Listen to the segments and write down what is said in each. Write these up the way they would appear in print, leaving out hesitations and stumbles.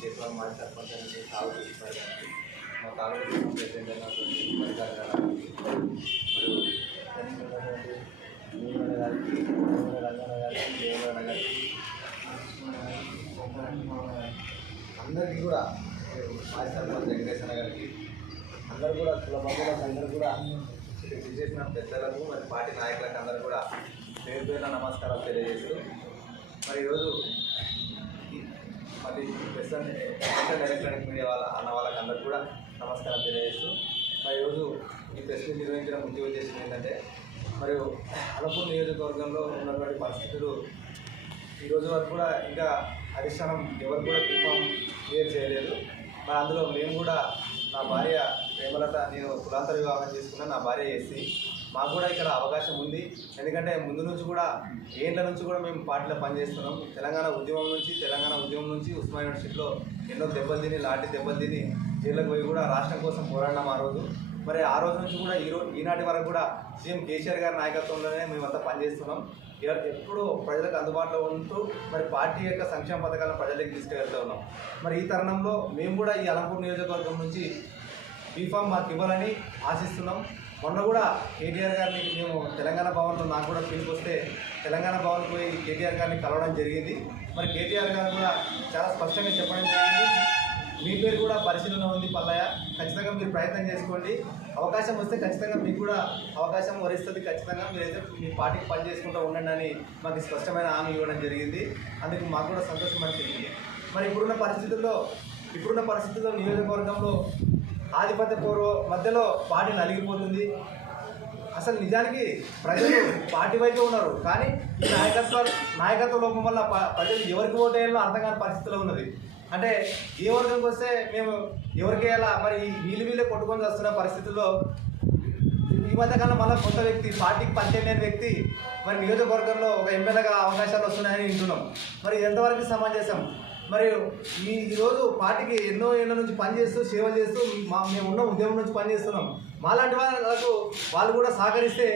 కేశవ మాజీ సర్పంచ్ అనేది కాలు చూస్తున్నారు కానీ మా కాలు ప్రెసిడెంట్ అయినటువంటి పరికార మరియు నీవన గారికి రంగన్న గారికి దేవన్న గారికి అందరికీ కూడా మాజీ సర్పంచ్ వెంకటేశ్వర గారికి అందరూ కూడా కుల బంధువులకు అందరూ కూడా విశేషణ పెద్దలకు మరి పార్టీ నాయకులకు అందరూ కూడా పేరు పేరున నమస్కారాలు తెలియజేస్తూ మరి ఈరోజు మరి ప్రెసిడెంట్ ఎలక్ట్రానిక్ మీడియా అన్న వాళ్ళకి అందరూ కూడా నమస్కారం తెలియజేస్తూ మరి ఈరోజు ఈ ప్రెస్ మీట్ నిర్వహించడం ముఖ్య ఉద్దేశం ఏంటంటే మరియు అలంపూర్ నియోజకవర్గంలో ఉన్నటువంటి పరిస్థితులు ఈరోజు వరకు కూడా ఇంకా అధిష్టానం ఎవరు కూడా బీఫామ్ క్లియర్ చేయలేదు. మరి అందులో మేము కూడా నా భార్య ప్రేమలత నేను కులాంతర వివాహం చేసుకున్న నా భార్య ఎస్సీ మాకు కూడా ఇక్కడ అవకాశం ఉంది. ఎందుకంటే ముందు నుంచి కూడా ఏండ్ల నుంచి కూడా మేము పార్టీలో పనిచేస్తున్నాం. తెలంగాణ ఉద్యమం నుంచి ఉస్మానియా యూనివర్సిటీలో ఎన్నో దెబ్బలు తిని లాంటి దెబ్బలు తిని జైళ్ళకు పోయి కూడా రాష్ట్రం కోసం పోరాడినాం ఆ రోజు. మరి ఆ రోజు నుంచి కూడా ఈనాటి వరకు కూడా సీఎం కేసీఆర్ గారి నాయకత్వంలోనే మేమంతా పనిచేస్తున్నాం. ఎప్పుడూ ప్రజలకు అందుబాటులో ఉంటూ మరి పార్టీ యొక్క సంక్షేమ పథకాలను ప్రజలకు తీసుకువెళ్తూ ఉన్నాం. మరి ఈ తరుణంలో మేము కూడా ఈ అలంపూర్ నియోజకవర్గం నుంచి బీఫామ్ మాకు ఇవ్వాలని ఆశిస్తున్నాం. మొన్న కూడా కేటీఆర్ గారిని మేము తెలంగాణ భవన్లో నాకు కూడా పిలుపు వస్తే తెలంగాణ భవన్కి పోయి కేటీఆర్ గారిని కలవడం జరిగింది. మరి కేటీఆర్ గారు కూడా చాలా స్పష్టంగా చెప్పడం జరిగింది, మీ పేరు కూడా పరిశీలన ఉంది పల్లయ్య, ఖచ్చితంగా మీరు ప్రయత్నం చేసుకోండి, అవకాశం వస్తే ఖచ్చితంగా మీకు కూడా అవకాశం వరిస్తుంది, ఖచ్చితంగా మీరైతే మీ పార్టీకి పని చేసుకుంటూ ఉండండి అని మాకు స్పష్టమైన హామీ ఇవ్వడం జరిగింది. అందుకు మాకు కూడా సంతోషం అనిపించింది. మరి ఇప్పుడున్న పరిస్థితుల్లో నియోజకవర్గంలో ఆధిపత్య పూర్వ మధ్యలో పార్టీ నలిగిపోతుంది. అసలు నిజానికి ప్రజలు పార్టీ వైపే ఉన్నారు, కానీ ఈ నాయకత్వ లోపం వల్ల ప్రజలు ఎవరికి ఓటు వేయాలో అర్థం కాని పరిస్థితిలో ఉన్నది. అంటే ఏ వర్గంకి వస్తే మేము ఎవరికి వేయాలా, మరి వీళ్ళే కొట్టుకొని వస్తున్న పరిస్థితుల్లో ఈ మధ్యకాలం మళ్ళీ కొత్త వ్యక్తి పార్టీకి పనిచేయలేని వ్యక్తి మరి నియోజకవర్గంలో ఒక ఎమ్మెల్యేగా అవకాశాలు వస్తున్నాయని వింటున్నాం. మరి ఎంతవరకు సమాజం మరి ఈరోజు పార్టీకి ఎన్నో ఏళ్ళ నుంచి పనిచేస్తూ సేవ చేస్తూ మేము ఉన్న ఉద్యమం నుంచి పనిచేస్తున్నాం. మాలాంటి వాళ్ళకు వాళ్ళు కూడా సహకరిస్తే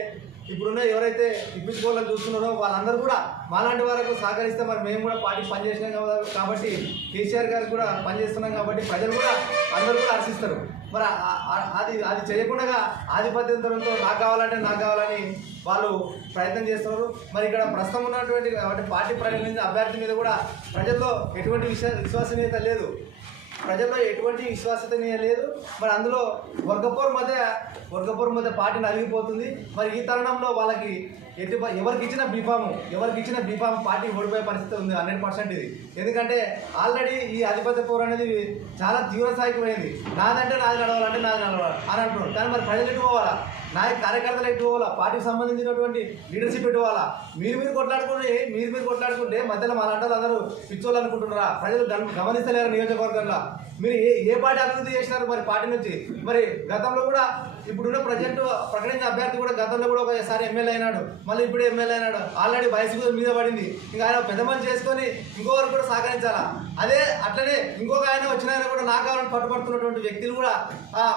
ఇప్పుడున్న ఎవరైతే ఇప్పించుకోవాలని చూస్తున్నారో వాళ్ళందరూ కూడా మాలాంటి వాళ్ళకు సహకరిస్తే మరి మేము కూడా పార్టీకి పనిచేసినాం కాబట్టి కేసీఆర్ గారికి కూడా పనిచేస్తున్నాం కాబట్టి ప్రజలు కూడా అందరూ కూడా హర్షిస్తారు. మరి అది చేయకుండా ఆధిపత్యంతో నాకు కావాలని వాళ్ళు ప్రయత్నం చేస్తున్నారు. మరి ఇక్కడ ప్రస్తుతం ఉన్నటువంటి పార్టీ ప్రకటించిన అభ్యర్థి మీద కూడా ప్రజల్లో ఎటువంటి విశ్వసనీయత లేదు. మరి అందులో వర్గపోరు మధ్య పార్టీ నలిగిపోతుంది. మరి ఈ తరుణంలో వాళ్ళకి ఎవరికి ఇచ్చిన బీఫామ్ పార్టీ ఓడిపోయే పరిస్థితి ఉంది 100%. ఇది ఎందుకంటే ఆల్రెడీ ఈ ఆధిపత్య పోరు అనేది చాలా తీవ్ర స్థాయికి పోయింది. నాదంటే నాది నడవాలంటే నాది నడవాలి అని అంటున్నారు. కానీ మరి ప్రజలు ఎటు పోవాలా, కార్యకర్తలు ఎటు పోవాలా, పార్టీకి సంబంధించినటువంటి లీడర్షిప్ ఎటు పోవాలా? మీరు కొట్లాడుకుంటే మధ్యలో మాలాంటి అందరూ పిచ్చోళ్ళు అనుకుంటున్నారా? ప్రజలు గమనిస్తలేరు. నియోజకవర్గంలో మీరు ఏ పార్టీ అభివృద్ధి చేసినారు మరి పార్టీ నుంచి? మరి గతంలో కూడా ఇప్పుడున్న ప్రజెంట్ ప్రకటించిన అభ్యర్థి కూడా గతంలో కూడా ఒకసారి ఎమ్మెల్యే అయినాడు, మళ్ళీ ఇప్పుడు ఎమ్మెల్యే అయినాడు. ఆల్రెడీ వయసు మీద పడింది. ఇంకా ఆయన పెద్ద మనిషి చేసుకొని ఇంకొకరు కూడా సహకరించాలా? అట్లనే ఇంకొక ఆయన వచ్చిన ఆయన కూడా నాకు కావాలని పట్టుబడుతున్నటువంటి వ్యక్తులు కూడా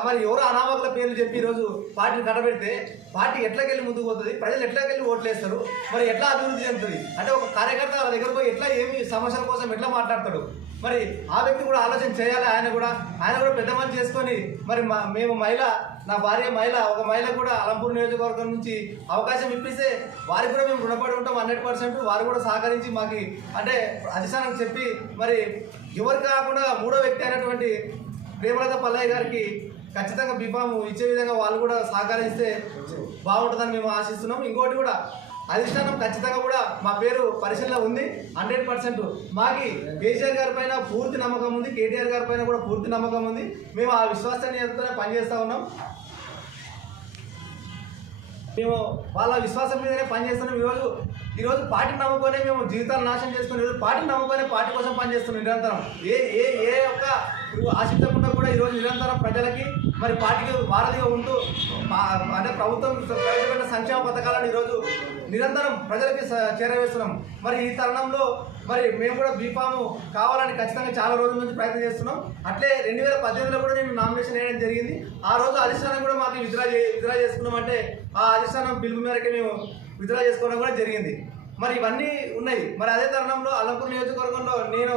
మరి ఎవరు అనామకుల పేర్లు చెప్పి ఈరోజు పార్టీని కట్టబెడితే పార్టీ ఎట్లకెళ్ళి ముందుకు పోతుంది? ప్రజలు ఎట్లకెళ్ళి ఓట్లు వేస్తారు? మరి ఎట్లా అభివృద్ధి చెందుతుంది? అంటే ఒక కార్యకర్త వాళ్ళ దగ్గర పోయి ఏమి సమస్యల కోసం ఎట్లా మాట్లాడతాడు? మరి ఆ వ్యక్తి కూడా ఆలోచన చేయాలి. ఆయన కూడా పెద్ద మనిషి చేసుకొని మరి మేము నా భార్య ఒక మహిళ కూడా అలంపూర్ నియోజకవర్గం నుంచి అవకాశం ఇప్పిస్తే వారికి కూడా మేము రుణపడి ఉంటాం 100%. వారు కూడా సహకరించి మాకు అంటే అధిష్టానం చెప్పి మరి ఎవరు కాకుండా మూడో వ్యక్తి అయినటువంటి ప్రేమలత పల్లయ్య గారికి ఖచ్చితంగా బీఫామ్ ఇచ్చే విధంగా వాళ్ళు కూడా సహకరిస్తే బాగుంటుందని మేము ఆశిస్తున్నాం. ఇంకోటి కూడా అధిష్టానం ఖచ్చితంగా కూడా మా పేరు పరిశీలన ఉంది 100%. మాకి కేసీఆర్ గారి పైన పూర్తి నమ్మకం ఉంది, కేటీఆర్ గారి పైన కూడా పూర్తి నమ్మకం ఉంది. మేము ఆ విశ్వాసాన్ని పనిచేస్తూ ఉన్నాం. మేము వాళ్ళ విశ్వాసం మీదనే పనిచేస్తున్నాం. ఈరోజు పార్టీని నమ్ముకొని మేము జీవితాలు నాశనం చేసుకుని పార్టీని నమ్ముకొని పార్టీ కోసం పనిచేస్తున్నాం నిరంతరం. ఏ ఒక్క ఆశించకుండా కూడా ఈరోజు నిరంతరం ప్రజలకి మరి పార్టీకి వారధిగా ఉంటూ అంటే ప్రభుత్వం ప్రవేశపెట్టిన సంక్షేమ పథకాలను ఈరోజు నిరంతరం ప్రజలకి చేరవేస్తున్నాం. మరి ఈ తరుణంలో మరి మేము కూడా బీఫామ్ కావాలని ఖచ్చితంగా చాలా రోజుల నుంచి ప్రయత్నం చేస్తున్నాం. అట్లే 2018లో కూడా నేను నామినేషన్ వేయడం జరిగింది. ఆ రోజు అధిష్టానం కూడా మాకు విత్డ్రా చేసుకున్నాం. అంటే ఆ అధిష్టానం పిలుపు మేరకు మేము విత్డ్రా చేసుకోవడం కూడా జరిగింది. మరి ఇవన్నీ ఉన్నాయి. మరి అదే తరుణంలో అలంపూర్ నియోజకవర్గంలో నేను